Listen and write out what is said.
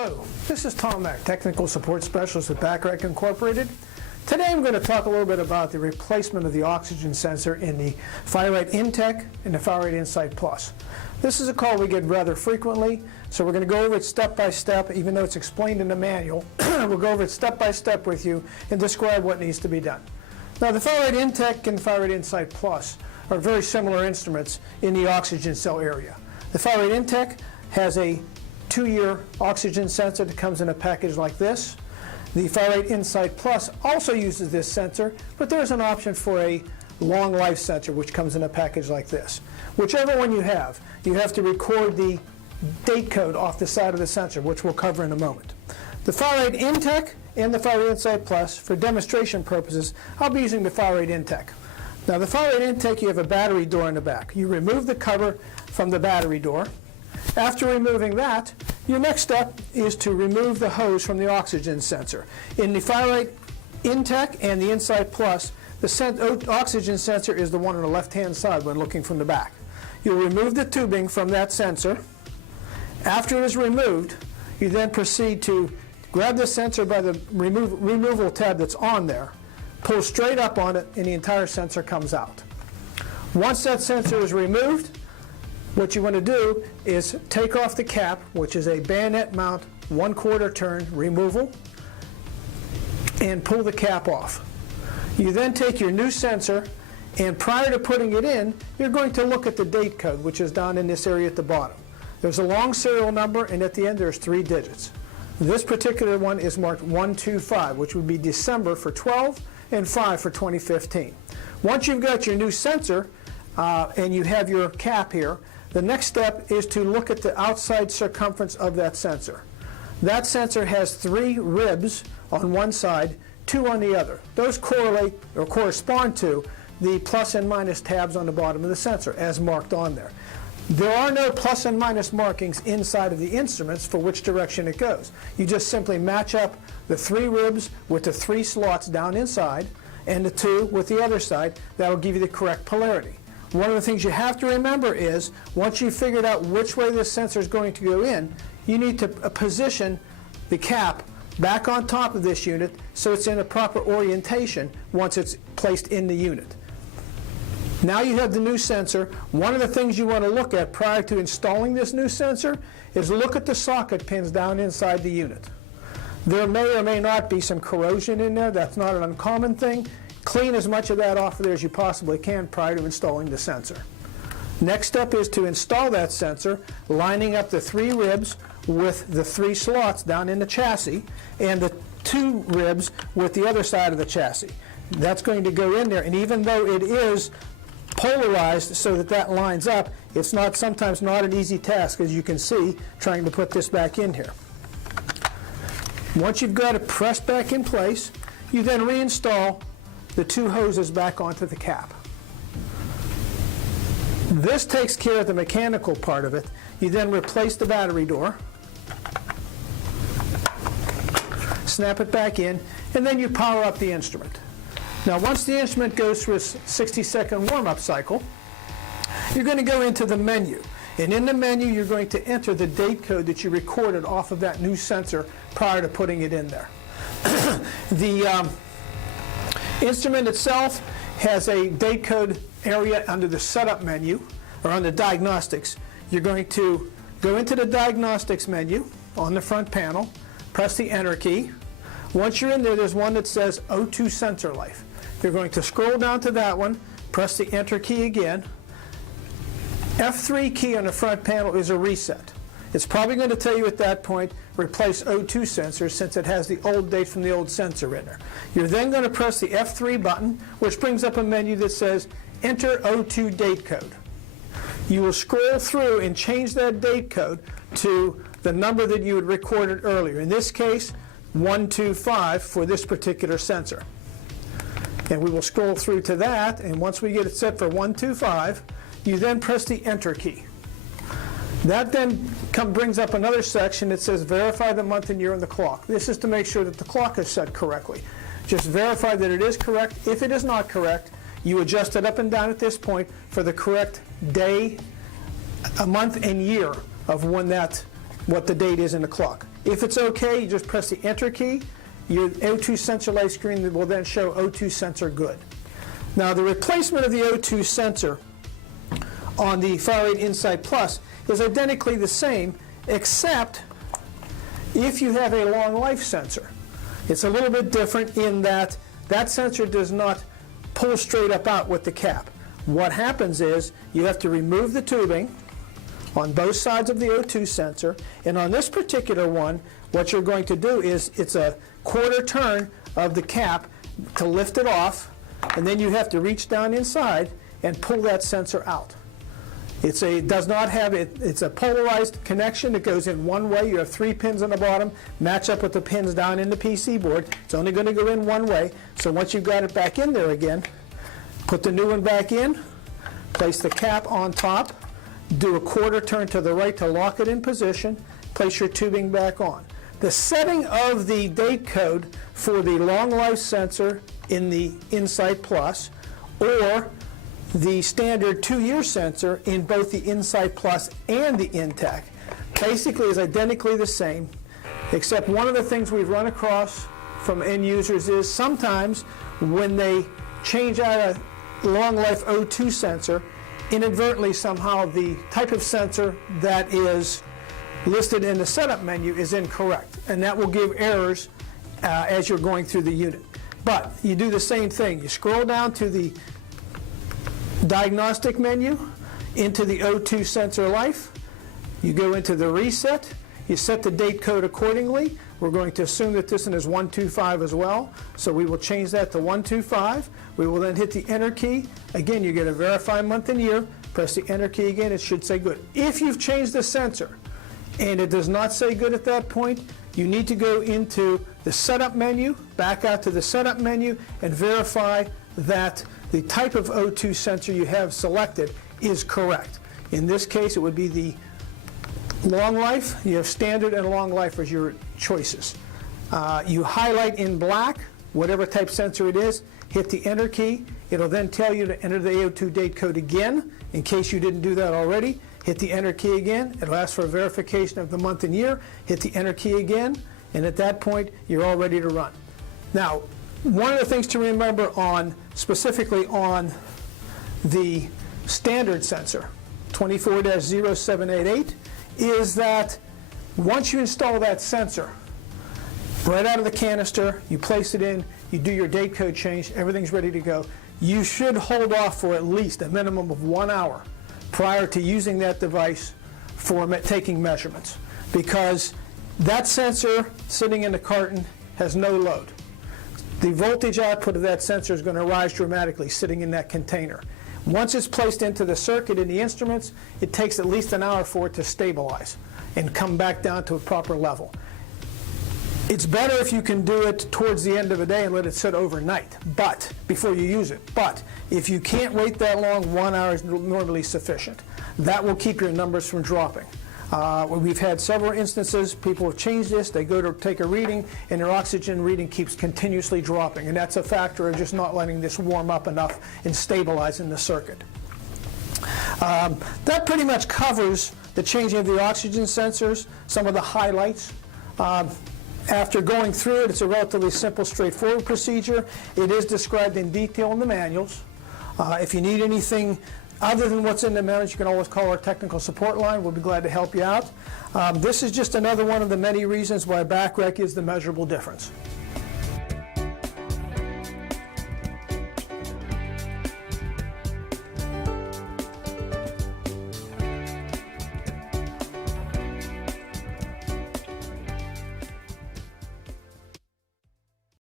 Hello, this is Tom Mack, Technical Support Specialist at Bacharach Incorporated. Today I'm going to talk a little bit about the replacement of the oxygen sensor in the Fire-Rate InTech and the Fire-Rate Insight Plus. This is a call we get rather frequently, so we're going to go over it step by step, even though it's explained in the manual. We'll go over it step by step with you and describe what needs to be done. Now, the Fire-Rate InTech and Fire-Rate Insight Plus are very similar instruments in the oxygen cell area. The Fire-Rate InTech has a 2-year oxygen sensor that comes in a package like this. The Fire-Rate Insight Plus also uses this sensor, but there's an option for a long life sensor which comes in a package like this. Whichever one you have to record the date code off the side of the sensor, which we'll cover in a moment. The Fire-Rate InTech and the Fire-Rate Insight Plus, for demonstration purposes, I'll be using the Fire-Rate InTech. Now, the Fire-Rate InTech, you have a battery door in the back. You remove the cover from the battery door. After removing that, your next step is to remove the hose from the oxygen sensor. In the Fire-Rate InTech and the Insight Plus, the oxygen sensor is the one on the left-hand side when looking from the back. You'll remove the tubing from that sensor. After it is removed, you then proceed to grab the sensor by the removal tab that's on there, pull straight up on it, and the entire sensor comes out. Once that sensor is removed, what you want to do is take off the cap, which is a bayonet mount 1/4 turn removal, and pull the cap off. You then take your new sensor, and prior to putting it in, you're going to look at the date code, which is down in this area at the bottom. There's a long serial number, and at the end there's 3 digits. This particular one is marked 125, which would be December for 12 and 5 for 2015. Once you've got your new sensor and you have your cap here, the next step is to look at the outside circumference of that sensor. That sensor has 3 ribs on one side, 2 on the other. Those correlate or correspond to the plus and minus tabs on the bottom of the sensor as marked on there. There are no plus and minus markings inside of the instruments for which direction it goes. You just simply match up the 3 ribs with the 3 slots down inside and the 2 with the other side. That will give you the correct polarity. One of the things you have to remember is, once you've figured out which way this sensor is going to go in, you need to position the cap back on top of this unit so it's in a proper orientation once it's placed in the unit. Now you have the new sensor. One of the things you want to look at prior to installing this new sensor is look at the socket pins down inside the unit. There may or may not be some corrosion in there. That's not an uncommon thing. Clean as much of that off of there as you possibly can prior to installing the sensor. Next step is to install that sensor, lining up the 3 ribs with the 3 slots down in the chassis and the 2 ribs with the other side of the chassis. That's going to go in there, and even though it is polarized so that that lines up, it's sometimes not an easy task, as you can see, trying to put this back in here. Once you've got it pressed back in place, you then reinstall the 2 hoses back onto the cap. This takes care of the mechanical part of it. You then replace the battery door, snap it back in, and then you power up the instrument. Now, once the instrument goes through a 60-second warm-up cycle, you're going to go into the menu. And in the menu, you're going to enter the date code that you recorded off of that new sensor prior to putting it in there. The instrument itself has a date code area under the setup menu, or under diagnostics. You're going to go into the diagnostics menu on the front panel, press the enter key. Once you're in there, there's one that says O2 sensor life. You're going to scroll down to that one, press the enter key again. F3 key on the front panel is a reset. It's probably going to tell you at that point, replace O2 sensor, since it has the old date from the old sensor in there. You're then going to press the F3 button, which brings up a menu that says enter O2 date code. You will scroll through and change that date code to the number that you had recorded earlier. In this case, 125 for this particular sensor. And we will scroll through to that, and once we get it set for 125, you then press the enter key. That then brings up another section that says verify the month and year on the clock. This is to make sure that the clock is set correctly. Just verify that it is correct. If it is not correct, you adjust it up and down at this point for the correct day, a month, and year of when what the date is in the clock. If it's okay, you just press the enter key. Your O2 sensor light screen will then show O2 sensor good. Now the replacement of the O2 sensor on the Fire-Rate Insight Plus is identically the same, except if you have a long life sensor. It's a little bit different in that that sensor does not pull straight up out with the cap. What happens is you have to remove the tubing on both sides of the O2 sensor, and on this particular one, what you're going to do is it's a quarter turn of the cap to lift it off, and then you have to reach down inside and pull that sensor out. It's a polarized connection. It goes in one way. You have 3 pins on the bottom, match up with the pins down in the PC board. It's only going to go in one way. So once you've got it back in there again, put the new one back in, place the cap on top, do a quarter turn to the right to lock it in position, place your tubing back on. The setting of the date code for the long life sensor in the Insight Plus or the standard 2-year sensor in both the Insight Plus and the InTech basically is identically the same, except one of the things we've run across from end users is sometimes when they change out a long life O2 sensor, inadvertently somehow the type of sensor that is listed in the setup menu is incorrect, and that will give errors as you're going through the unit. But you do the same thing. You scroll down to the diagnostic menu, into the O2 sensor life, you go into the reset, you set the date code accordingly. We're going to assume that this one is 125 as well, so we will change that to 125. We will then hit the enter key. Again, you get a verify month and year, press the enter key again, it should say good. If you've changed the sensor and it does not say good at that point, you need to go into the setup menu, back out to the setup menu, and verify that the type of O2 sensor you have selected is correct. In this case, it would be the long life. You have standard and long life as your choices. You highlight in black whatever type sensor it is, hit the enter key. It'll then tell you to enter the O2 date code again in case you didn't do that already. Hit the enter key again. It'll ask for a verification of the month and year. Hit the enter key again, and at that point, you're all ready to run. Now, one of the things to remember specifically on the standard sensor, 24-0788, is that once you install that sensor, right out of the canister, you place it in, you do your date code change, everything's ready to go. You should hold off for at least a minimum of 1 hour prior to using that device for taking measurements, because that sensor sitting in the carton has no load. The voltage output of that sensor is going to rise dramatically sitting in that container. Once it's placed into the circuit in the instruments, it takes at least an hour for it to stabilize and come back down to a proper level. It's better if you can do it towards the end of the day and let it sit overnight, but before you use it. But if you can't wait that long, 1 hour is normally sufficient. That will keep your numbers from dropping. We've had several instances, people have changed this, they go to take a reading, and their oxygen reading keeps continuously dropping, and that's a factor of just not letting this warm up enough and stabilizing the circuit. That pretty much covers the changing of the oxygen sensors, some of the highlights. After going through it, it's a relatively simple, straightforward procedure. It is described in detail in the manuals. If you need anything other than what's in the manuals, you can always call our technical support line. We'll be glad to help you out. This is just another one of the many reasons why Bacharach is the measurable difference.